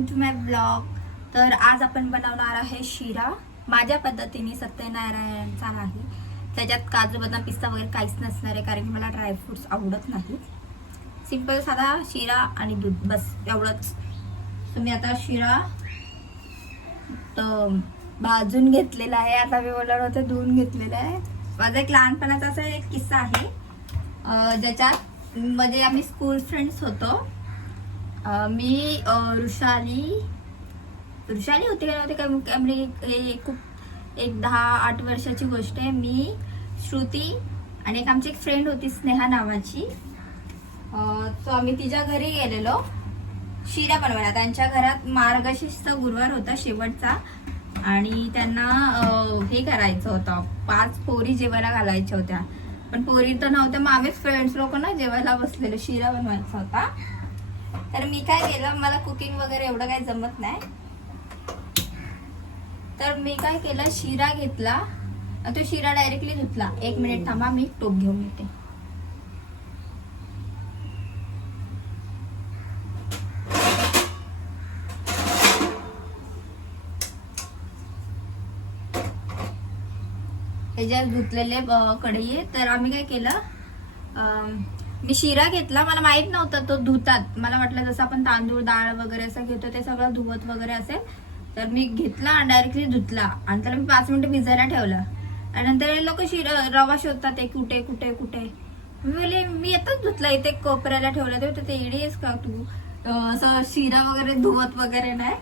Welcome to my blog तर आज आपण बनवणार आहे शिरा. माझ्या पद्धतीने सत्यनारायणचा नाही. त्याच्यात काजू बदाम पिस्ता वगैरे काहीच नसणार आहे कारण की मला ड्रायफ्रुट्स आवडत नाही. सिंपल साधा शिरा आणि दूध. बस एवढंच. तुम्ही आता शिरा तर भाजून घेतलेला आहे. आता मी बोलणार होते धुवून घेतलेलं आहे. माझा एक लहानपणाचा असा एक किस्सा आहे. ज्याच्यात म्हणजे आम्ही स्कूल फ्रेंड्स होतो. मी ऋषाली. ऋषाली होती का नव्हते? काय म्हणजे हे खूप एक दहा आठ वर्षाची गोष्ट आहे. मी श्रुती आणि एक आमची एक फ्रेंड होती स्नेहा नावाची. सो आम्ही तिच्या घरी गेलेलो. शिरा बनवायला. त्यांच्या घरात मार्गशीर्ष गुरुवार होता शेवटचा. आणि त्यांना हे करायचं होतं. पाच पोरी जेवायला घालायच्या होत्या. पण पोरी तर नव्हत्या. मग आम्हीच फ्रेंड्स लोक ना जेवायला बसलेलो. शिरा बनवायचा होता. तर मी काय केलं मला कुकिंग वगैरे एवढं काही जमत नाही. तर मी काय केलं शिरा घेतला. तो शिरा डायरेक्टली धुतला. एक मिनिट थांबा मी टोप घेऊन येते. ह्याच्यात धुतलेले कढई आहे तर आम्ही काय केलं मी शिरा घेतला मला माहीत नव्हतं तो धुतात मला वाटलं जसं आपण तांदूळ डाळ वगैरे असं घेतो ते सगळं धुवत वगैरे असेल तर मी घेतला आणि डायरेक्टली धुतला आणि त्याला मी पाच मिनिटं भिजायला ठेवलं आणि नंतर लोक शिरा रवा शोधतात ते कुठे कुठे कुठे मी बोले मी येतच धुतला इथे कोपऱ्याला ठेवला ते ते येडी का तू असं शिरा वगैरे धुवत वगैरे नाही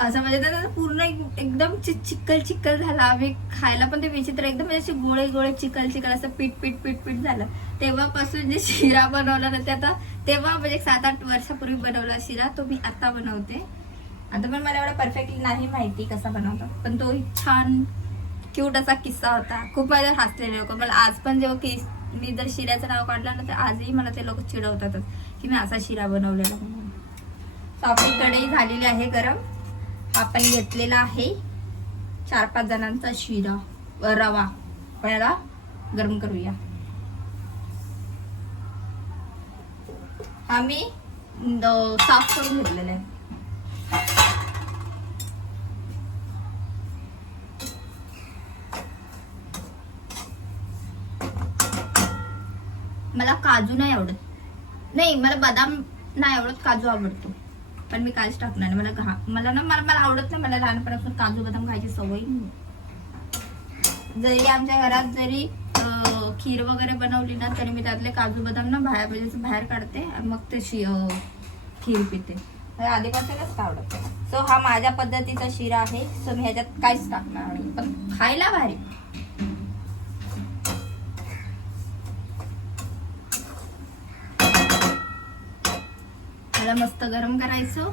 असं म्हणजे त्याचा पूर्ण एकदम चि- चिक्कल चिक्कल झाला. आम्ही खायला पण ते विचित्र एकदम म्हणजे असे गोळे गोळे चिकल चिकल असं पीठ पीठ पीठ पीठ झालं. तेव्हापासून जे शिरा बनवला ना ते आता तेव्हा म्हणजे सात आठ वर्षापूर्वी बनवला शिरा तो मी आता बनवते. आता पण मला एवढा परफेक्टली नाही माहिती कसा बनवतो पण तो एक छान क्यूट असा किस्सा होता. खूप माझ्या हसलेले लोक. मला आज पण जेव्हा केस मी जर शिऱ्याचं नाव काढलं ना तर आजही मला ते लोक चिडवतातच की मी असा शिरा बनवलेला म्हणून. आपली कढई झालेली आहे गरम. आपण घेतलेला आहे. चार पाच जणांचा शिरा रवा. रवा याला गरम करूया. हा मी साफ करून घेतलेला आहे. मला काजू नाही आवडत. नाही मला बदाम नाही आवडत काजू आवडतो. पण मी काहीच टाकणार नाही. मला घा मला ना मला मला आवडत नाही. मला लहानपणापासून काजू बदाम खायची सवय. जरी आमच्या घरात जरी खीर वगैरे बनवली ना तरी मी त्यातले काजू बदाम ना बाहेर म्हणजे बाहेर काढते आणि मग ते शि खीर पिते. आधीपासूनच आवडत सो हा माझ्या पद्धतीचा शिरा आहे. सो मी ह्याच्यात काहीच टाकणार नाही. पण खायला भारी. मला मस्त गरम करायचं.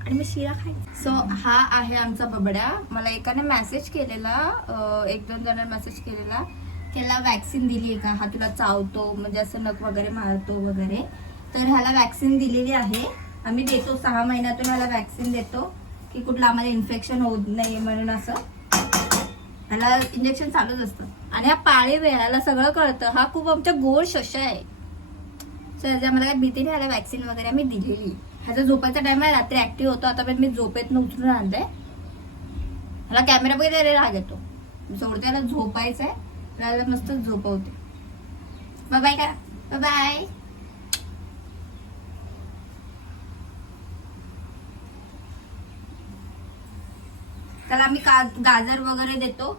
आणि मी शिरा खायचा. सो हा आहे आमचा बबड्या मला एकाने मेसेज केलेला एक दोन जणांना मेसेज केलेला त्याला वॅक्सिन दिली आहे का? हा तुला चावतो म्हणजे असं नख वगैरे मारतो वगैरे. तर ह्याला वॅक्सिन दिलेली आहे. आम्ही देतो सहा महिन्यातून ह्याला वॅक्सिन देतो की कुठलं आम्हाला इन्फेक्शन होत नाही म्हणून असं. ह्याला इंजेक्शन चालूच असतं. आणि हा पाळी वेळाला सगळं कळतं. हा खूप आमच्या गोड शशा आहे. सर मला काही भीती नाही आल्या वॅक्सिन वगैरे आम्ही दिलेली. ह्याचा झोपायचा टाइम आहे रात्री ऍक्टिव्ह होतो आता पण मी झोपेत उचलून आणते मला कॅमेरा वगैरे राग येतो. जोडत्याला झोपायचं आहे मस्त झोपवते. बाय करा. बाय त्याला आम्ही गाजर वगैरे देतो.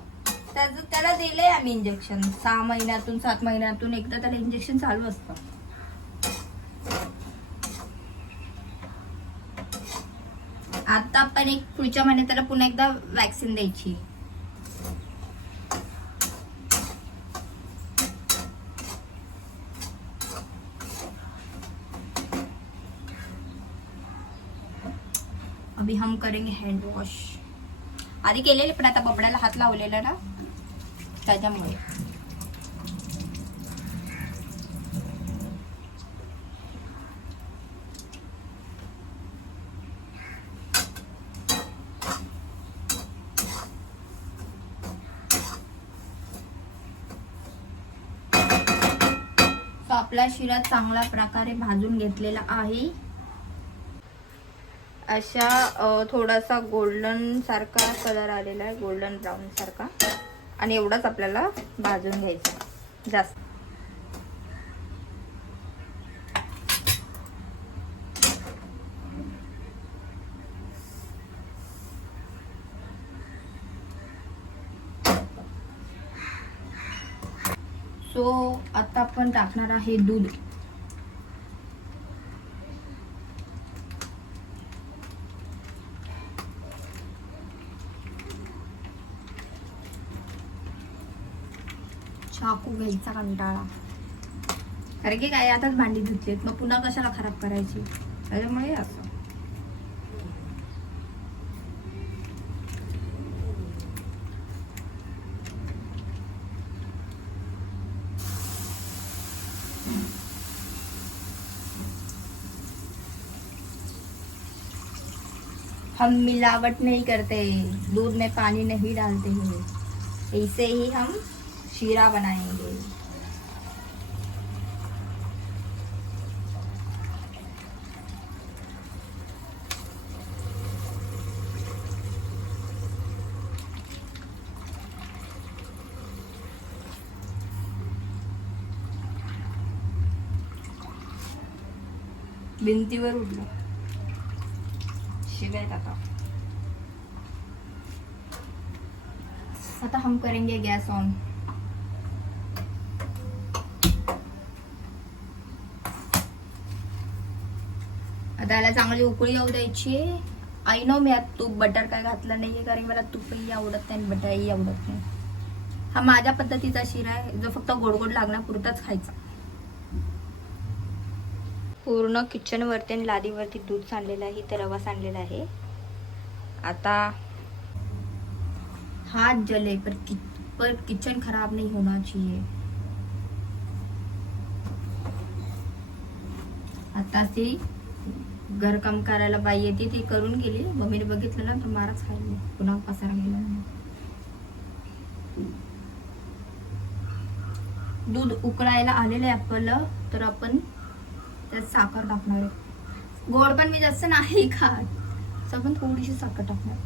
त्याचं त्याला दिले आम्ही इंजेक्शन सहा महिन्यातून सात महिन्यातून एकदा त्याला इंजेक्शन चालू असतं. आता आपण एक पुढच्या महिन्यात त्याला पुन्हा एकदा वॅक्सिन द्यायची. अभी हम करेंगे हँड वॉश आधी केलेले पण आता बबड्याला हात लावलेला ना? त्याच्यामुळे. आपला शिरा चांगल्या प्रकारे भाजून घेतलेला आहे. अशा थोडासा गोल्डन सारखा कलर आलेला आहे गोल्डन ब्राऊन सारखा. आणि एवढाच आपल्याला भाजून घ्यायचा जास्त. सो आता आपण टाकणार आहे दूध. चाकू घ्यायचा कंटाळा. कारण की काय आताच भांडी धुतलीत मग पुन्हा कशाला खराब करायची? त्याच्यामुळे असं. हम मिलावट नहीं करते, दूध में पानी नहीं डालते हैं। ऐसे ही हम शीरा बनाएँगे। भिंतीवर उडलं शिवाय आता आता हम करेंगे गैस ऑन. आता चांगली उकळी येऊ द्यायची. आई नो मी आता तूप बटर काय घातलं नाहीये कारण मला तूपही आवडत नाही बटरही आवडत नाही. हा माझ्या पद्धतीचा शिरा आहे. जो फक्त गोड गोड लागण्यापुरताच खायचा. पूर्ण किचन वरती आणि लादीवरती दूध सांडलेलं आहे तर रवा सांडलेला आहे. आता हाथ जले पर कि, पर किचन खराब नहीं होना चाहिए. आता ती घरकाम करायला बाई येते ती करून गेली. मम्मीने बघितलं ना तर मारा खायला पुन्हा पसारा गेला दूध उकळायला आलेलं आहे आपलं तर आपण त्यात साखर टाकणार आहे. गोड पण मी जास्त नाही खात. तर आपण थोडीशी साखर टाकणार.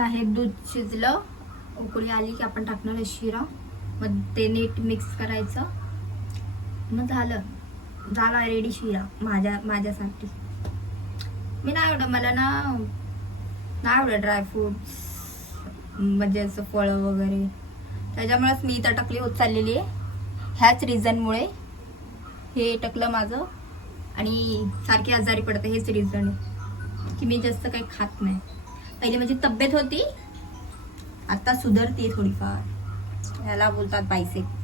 आता हे दूध शिजलं उकळी आली की आपण टाकणार आहे शिरा. मग ते नीट मिक्स करायचं. मग झालं. झाला रेडी शिरा माझ्या माझ्यासाठी. मी नाही आवडत मला ना नाही आवडत ड्रायफ्रुट्स म्हणजे असं फळं वगैरे. त्याच्यामुळेच मी इथं टकली होत चाललेली आहे. ह्याच रिझनमुळे हे टकलं माझं. आणि सारखी आजारी पडतं हेच रिझन आहे. की मी जास्त काही खात नाही. पहिले माझी तब्येत होती. आता सुधारते थोडीफार. याला बोलतात बायसेप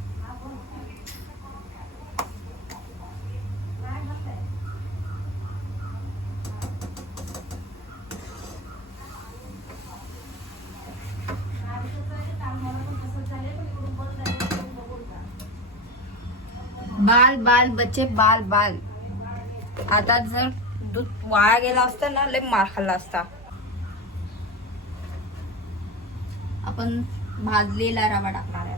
बाल बाल बच्चे बाल बाल. आता जर दूध वाया गेला असता ना लय मार खाल्ला असता. आपण भाजलेला रवा टाकणार आहे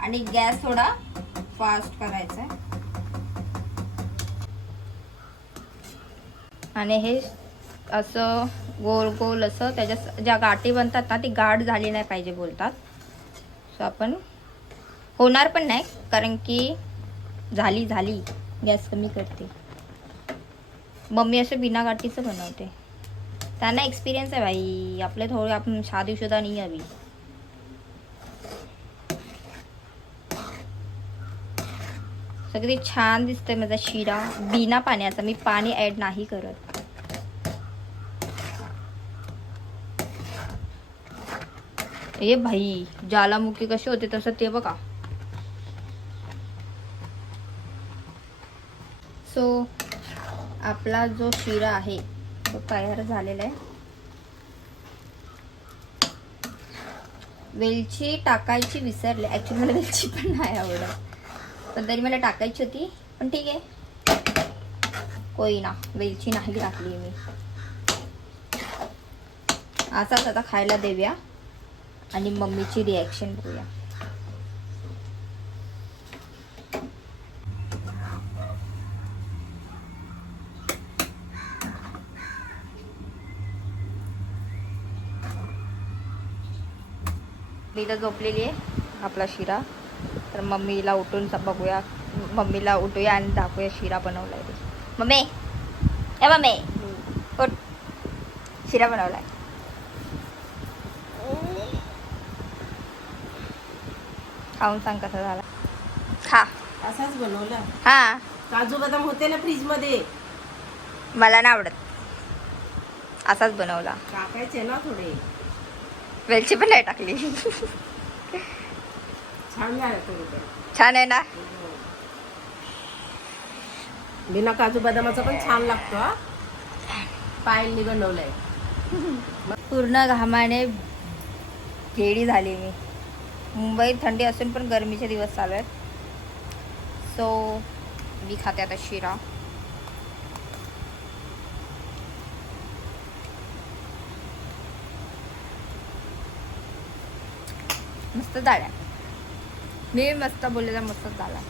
आणि गॅस थोडा फास्ट करायचा आहे. आणि हे असं गोल गोल असं त्याच्या ज्या गाठी बनतात ना ती गाठ झाली नाही पाहिजे बोलतात. सो आपण होणार पण नाही कारण की झाली झाली. गॅस कमी करते. मम्मी असं बिना गाठीचं बनवते. त्यांना एक्सपिरियन्स आहे भाई आपले थोडे आपण शादी शुदा नाही अभी सगळी छान दिसते माझा शिरा. बिना पाण्याचा. मी पाणी ऍड नाही करत. ए भाई ज्वालामुखी कशी होते तसं ते बघा. सो आपला जो शिरा आहे तो तयार झालेला आहे. वेलची टाकायची विसरले. ॲक्च्युली मला वेलची पण नाही आवडत. पण तरी मला टाकायची होती. पण ठीक आहे. कोई ना वेलची नाही टाकली मी. असाच आता खायला देऊया. आणि मम्मीची रिॲक्शन बघूया. मी तर झोपलेली आहे आपला शिरा. तर मम्मीला उठून बघूया. मम्मीला उठूया आणि दाखवूया शिरा बनवलाय ते. मम्मी! ए मम्मी! उठ. शिरा बनवलाय. खाऊन सांग कसा झाला. खा. असाच बनवला? हा. काजू बदाम होते ना फ्रीजमध्ये मला नाही आवडत. असाच बनवला. टाकायचे ना थोडे. वेलची पण नाही टाकली. छान आहे ना? बिना काजू बदामाचा पण छान लागतो हा. पायलनी बनवलंय. पूर्ण घामाने गेडी झाली मी. मुंबईत थंडी असून पण गरमीचे दिवस चालू आहेत. सो मी खाते आता शिरा. मस्त झाल्या. मी मस्त बोललेला मस्त झाला.